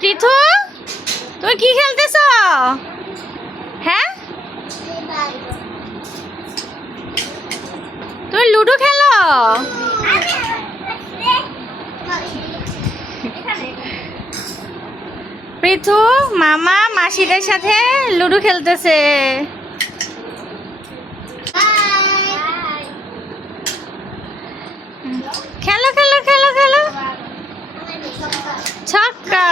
পৃথু তুমি কি খেলতেছ? হ্যাঁ? তুমি লুডো খেলো? পৃথু মামা মাসিদের সাথে লুডো খেলতেছে। খেলো খেলো খেলো খেলো। Chaca.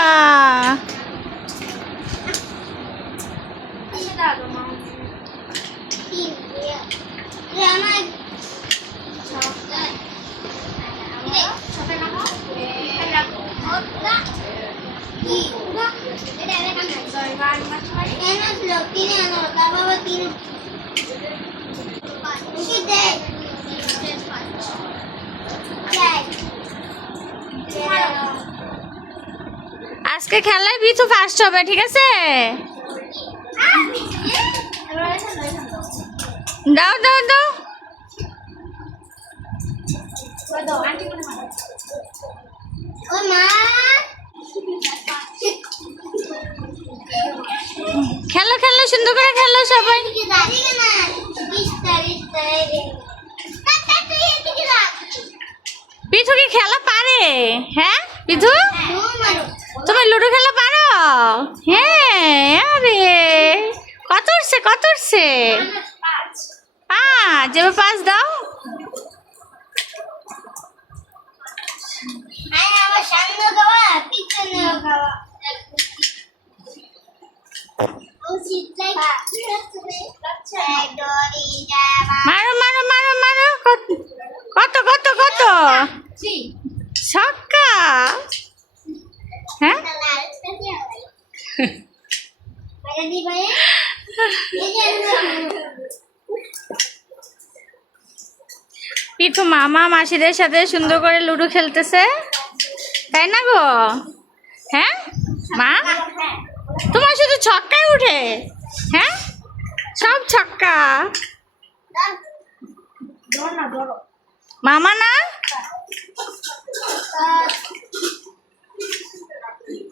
Ini ada kan? Soalnya kan, mas. Ini vlog ini anak. আজকে খেলায় পিছু ফার্স্ট হবে, ঠিক আছে? দাও দাও দাও। খেলো খেলো, সুন্দর করে খেলো সবাই। পিছু কি খেলা পারে হ্যাঁ পিছু তুমি লুডো খেলা পারো? হ্যাঁ কত উঠছে কত উঠছে? পাঁচ পাঁচ দাও। মারো মারো মারো মারো। কত- কত কত কত? ছক্কা। হ্যাঁ? পিঠু মামা মাসিদের সাথে সুন্দর করে লুডো খেলতেছে। তাই না গো? হ্যাঁ? মা? তোমার শুধু ছক্কায় উঠে? হ্যাঁ? সব ছক্কা? মামা না?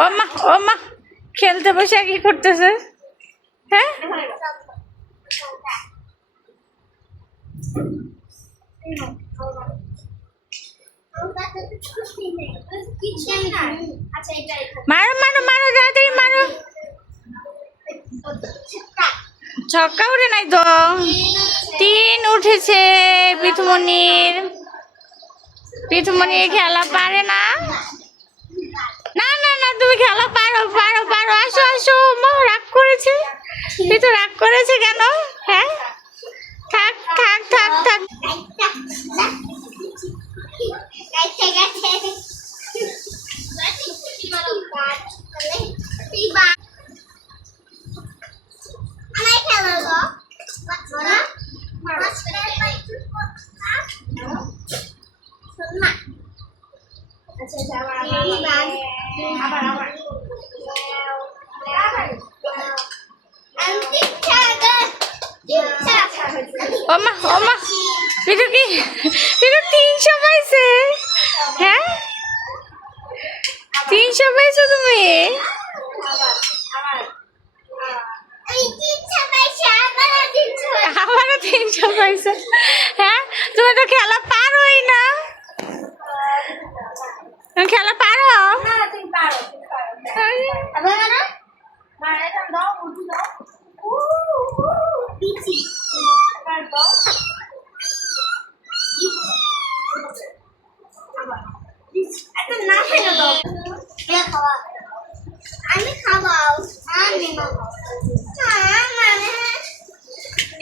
ও মা ও মা খেলতে বসে কি করতেছে? হ্যাঁ? মারো মারো মারো, তাড়াতাড়ি মারো। ছক্কা উঠে নাই তো। তিন উঠেছে পিথুমনির পিথুমনির খেলা পারে না। না না না, তুমি খেলা পারো পারো পারো। আসো আসো, মা রাগ করেছে। তো রাগ করেছে কেন? পিথু কি? পিথু তিনশো পাইছে। হ্যাঁ? তিনশো পাইছো তুমি? আমারও তিনশো পাইছে। হ্যাঁ? তুমি তো খেলা পারোই না। খেলা পারো?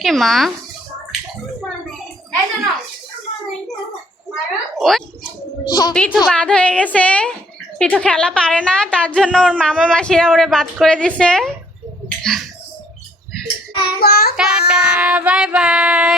কি মা? পিঠু বাদ হয়ে গেছে। পিঠু খেলা পারে না, তার জন্য ওর মামা মাসিরা ওরে বাদ করে দিছে। Tata, bye bye.